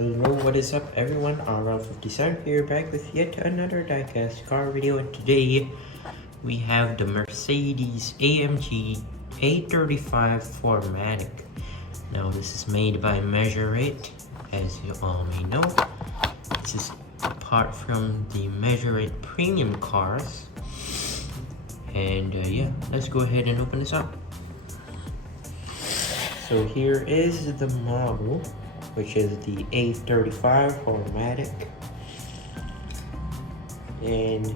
Hello, what is up everyone? RL57 here, back with yet another diecast car video, and today we have the Mercedes AMG A35 4Matic. Now this is made by Majorette, as you all may know. This is apart from the Majorette premium cars. And yeah, let's go ahead and open this up. So here is the model, which is the A35 4Matic, and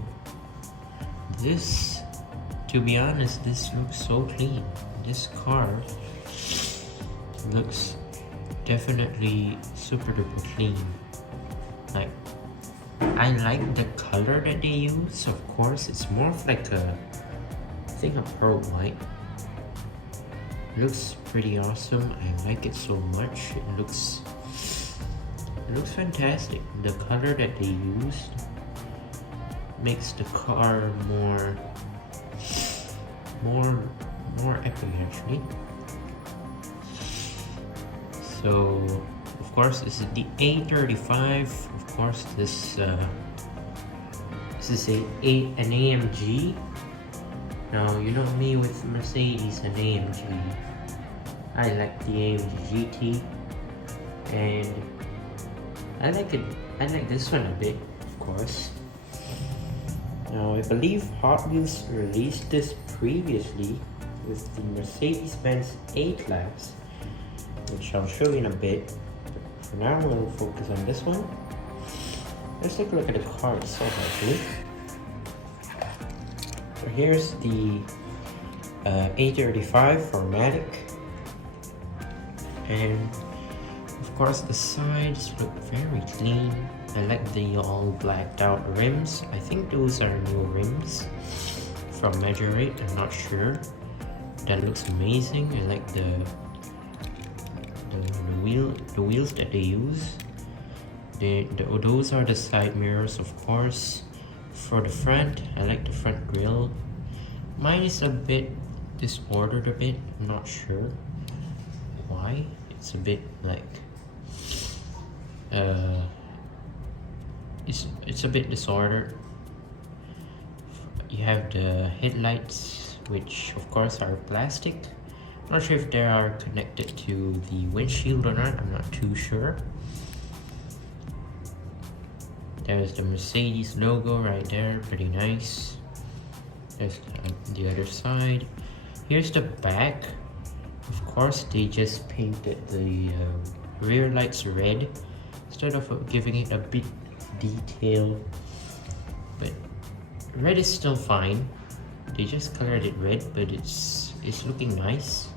this, to be honest, this looks so clean. This car looks definitely super duper clean. Like, I like the color that they use. Of course, it's more of like a, I think, a pearl white. Looks pretty awesome. I like it so much. It looks fantastic. The color that they used makes the car more epic actually. So of course this is the A35. Of course this is an AMG. Now, you know me with Mercedes and AMG. I like the AMG GT, and I like it. I like this one a bit, of course. Now, I believe Hot Wheels released this previously with the Mercedes-Benz A-Class, which I'll show you in a bit. But for now, we'll focus on this one. Let's take a look at the car itself, actually. So here's the A35 4Matic, and of course the sides look very clean. I like the all blacked out rims. I think those are new rims from Majorette. I'm not sure. That looks amazing. I like the wheels that they use. Those are the side mirrors, of course. For the front, I like the front grille. Mine is a bit disordered a bit. I'm not sure why. It's a bit like it's a bit disordered. You have the headlights, which of course are plastic. Not sure if they are connected to the windshield or not. I'm not too sure. There's the Mercedes logo right there, pretty nice. There's the other side. Here's the back. Of course, they just painted the rear lights red instead of giving it a bit detail. But red is still fine. They just colored it red, but it's looking nice.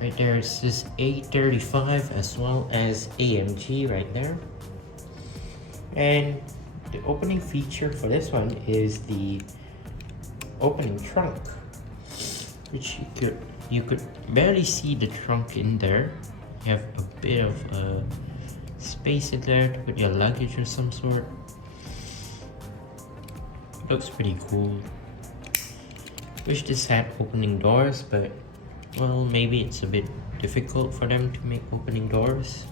Right there, it says A35 as well as AMG right there. And the opening feature for this one is the opening trunk, which you could barely see the trunk in there. You have a bit of space in there to put your luggage or some sort. Looks pretty cool. Wish this had opening doors, but well, maybe it's a bit difficult for them to make opening doors.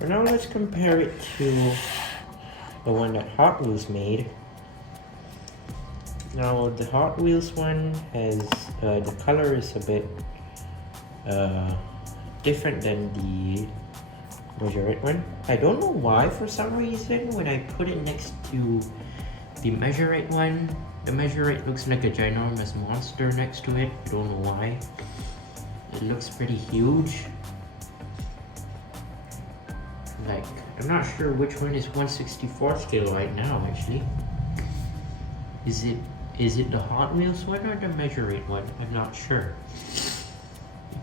For now, let's compare it to the one that Hot Wheels made. Now, the Hot Wheels one has the color is a bit different than the Majorette one. I don't know why. For some reason, when I put it next to the Majorette one, the Majorette looks like a ginormous monster next to it. I don't know why. It looks pretty huge. Like, I'm not sure which one is 1/64 scale right now, actually. Is it the Hot Wheels one or the Majorette one? I'm not sure.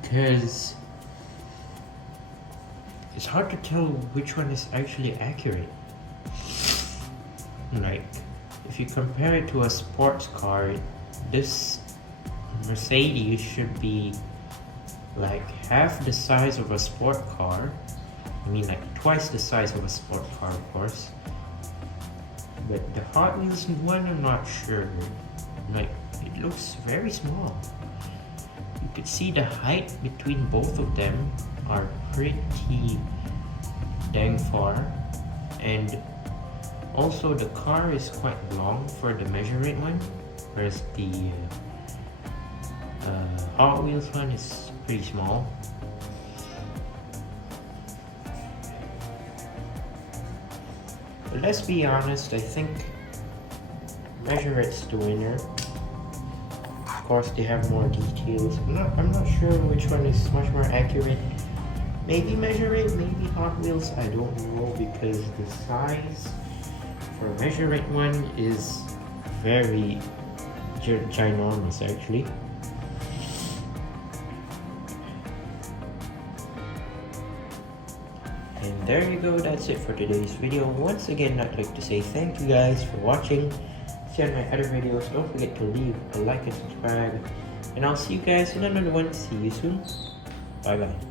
Because it's hard to tell which one is actually accurate. Like, if you compare it to a sports car, this Mercedes should be like half the size of a sport car. I mean, like twice the size of a sport car, of course. But the Hot Wheels one, I'm not sure. Like, it looks very small. You could see the height between both of them are pretty dang far, and also the car is quite long for the Majorette one, whereas the Hot Wheels one is pretty small. But let's be honest, I think Majorette's the winner. Of course, they have more details. I'm not sure which one is much more accurate. Maybe Majorette, maybe Hot Wheels. I don't know, because the size for Majorette one is very ginormous actually. And there you go, that's it for today's video. Once again, I'd like to say thank you guys for watching. See you on my other videos. Don't forget to leave a like and subscribe. And I'll see you guys in another one. See you soon. Bye bye.